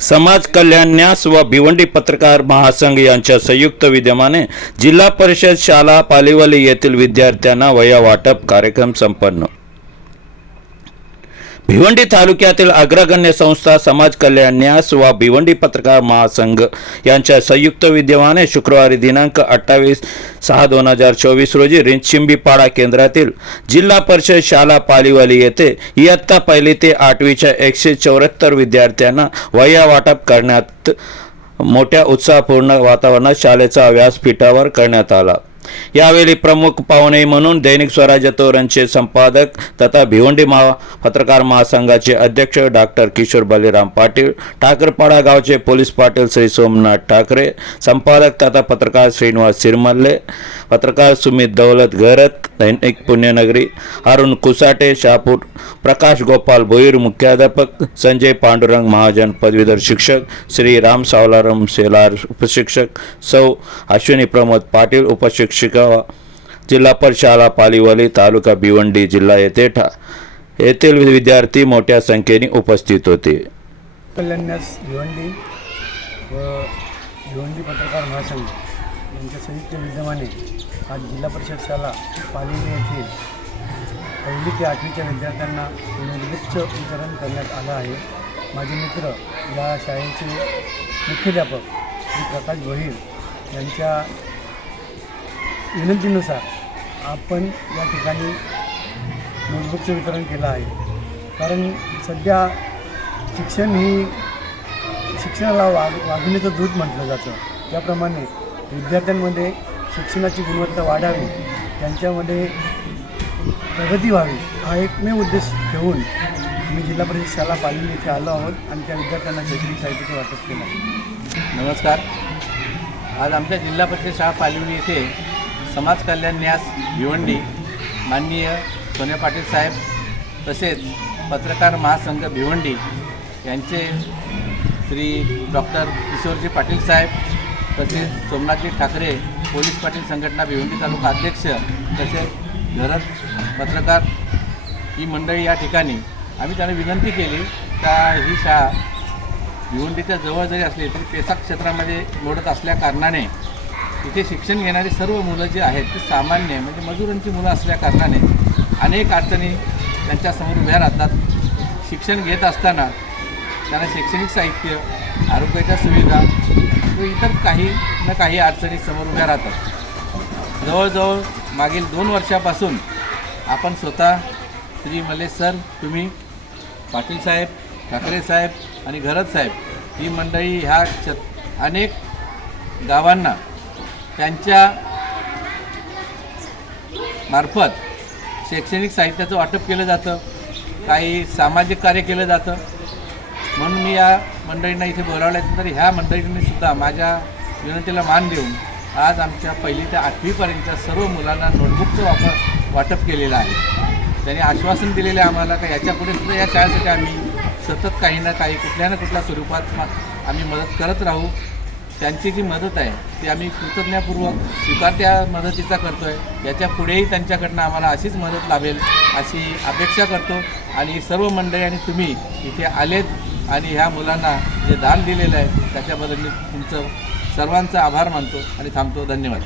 समाज कल्याण न्यास व भिवंडी पत्रकार महासंघ यांच्या संयुक्त विद्यमाने जिल्हा परिषद शाळा पालिवली येथील विद्यार्थ्यांना वया वाटप कार्यक्रम संपन्न भिवंडी तालुक्यातील अग्रगण्य संस्था समाज कल्याण न्यास व भिवंडी पत्रकार महासंघ यांच्या संयुक्त विद्यमाने शुक्रवारी दिनांक अठ्ठावीस सहा दोन हजार चोवीस रोजी रिंचिंबीपाडा केंद्रातील जिल्हा परिषद शाळा पालिवाली येथे इयत्ता पहिली ते आठवीच्या एकशे चौऱ्याहत्तर विद्यार्थ्यांना वया वाटप करण्यात मोठ्या उत्साहपूर्ण वातावरणात शाळेचा व्यासपीठावर करण्यात आला. यावेळी प्रमुख पाहुणे म्हणून दैनिक स्वराज्य तोरणचे संपादक तथा भिवंडी महा पत्रकार महासंघाचे अध्यक्ष डॉक्टर किशोर बलिराम पाटील ठाकरपाडा गावचे पोलीस पाटील श्री सोमनाथ ठाकरे संपादक तथा पत्रकार श्रीनिवास सिरमल्ले पत्रकार सुमित दौलत घरत दैनिक पुण्यनगरी अरुण कुसाटे शहापूर प्रकाश गोपाल भोईर मुख्याध्यापक संजय पांडुरंग महाजन पदवीधर शिक्षक श्री राम सावलाराम सेलार उपशिक्षक सौ अश्विनी प्रमोद पाटील उपशिक्षक जिल्हा परिषद पालिवली तालुका भिवंडी जिल्हा येथे ठा येथील विद्यार्थी मोठ्या संख्येने उपस्थित होते. कल्याणन्यास भिवंडी व भिवंडी पत्रकार महासंघ यांच्या संयुक्त विद्यमाने आज जिल्हा परिषद शाळा पालिवली येथील पहिली ते आठवीच्या विद्यार्थ्यांना निर्गुच्छ वितरण करण्यात आलं आहे. माझे मित्र या शाळेचे मुख्याध्यापक श्री प्रकाश भोईर यांच्या विनंतीनुसार आपण या ठिकाणी नोटबुकचं वितरण केलं आहे. कारण सध्या शिक्षण ही शिक्षणाला वाग वाघिणीचं दूध म्हटलं जातं. त्याप्रमाणे विद्यार्थ्यांमध्ये शिक्षणाची गुणवत्ता वाढावी त्यांच्यामध्ये प्रगती व्हावी हा एकमेव उद्देश ठेवून मी जिल्हा परिषद शाळा पालिमी येथे आलो आहोत आणि त्या विद्यार्थ्यांना शैक्षणिक साहित्याचं वाटप केलं नमस्कार. आज आमच्या जिल्हा परिषद शाळा पालिवणी येथे समाज कल्याण न्यास भिवंडी माननीय सोन्या पाटील साहेब तसेच पत्रकार महासंघ भिवंडी यांचे श्री डॉक्टर किशोरजी पाटील साहेब तसेच सोमनाथजी ठाकरे पोलीस पाटील संघटना भिवंडी तालुका अध्यक्ष तसेच घरत पत्रकार ही मंडळी या ठिकाणी. आम्ही त्यांना विनंती केली का ही शाळा भिवंडीच्या जवळ जरी असली तरी पेसा क्षेत्रामध्ये मोडत असल्या कारणाने इथे शिक्षण घेणारी सर्व मुलं जी आहेत ती सामान्य म्हणजे मजुरांची मुलं असल्या कारणाने अनेक अडचणी त्यांच्यासमोर उभ्या राहतात. शिक्षण घेत असताना त्यांना शैक्षणिक साहित्य आरोग्याच्या सुविधा व इतर काही ना काही अडचणी समोर उभ्या राहतात. जवळजवळ मागील दोन वर्षापासून आपण स्वतः श्री मलेश सर तुम्ही पाटील साहेब ठाकरे साहेब आणि घरत साहेब ही मंडळी ह्या क्ष अनेक गावांना त्यांच्या मार्फत शैक्षणिक साहित्याचं वाटप केलं जातं काही सामाजिक कार्य केलं जातं. म्हणून मी या मंडळींना इथे बोलावल्यानंतर ह्या मंडळींनी सुद्धा माझ्या विनंतीला मान देऊन आज आमच्या पहिली ते आठवीपर्यंतच्या सर्व मुलांना नोटबुकचं वापर वाटप केलेलं आहे. त्यांनी आश्वासन दिलेलं आहे आम्हाला का याच्यापुढे सुद्धा या शाळेसाठी आम्ही सतत काही ना काही कुठल्या ना कुठल्या स्वरूपात आम्ही मदत करत राहू. त्यांची जी मदत आहे ती आम्ही कृतज्ञपूर्वक स्वीकार त्या मदतीचा करतो आहे याच्या पुढेही त्यांच्याकडनं आम्हाला अशीच मदत लाभेल अशी अपेक्षा करतो. आणि सर्व मंडळी आणि तुम्ही इथे आलेत आणि ह्या मुलांना जे दान दिलेलं आहे त्याच्याबद्दल मी तुमचं सर्वांचा आभार मानतो आणि थांबतो. धन्यवाद.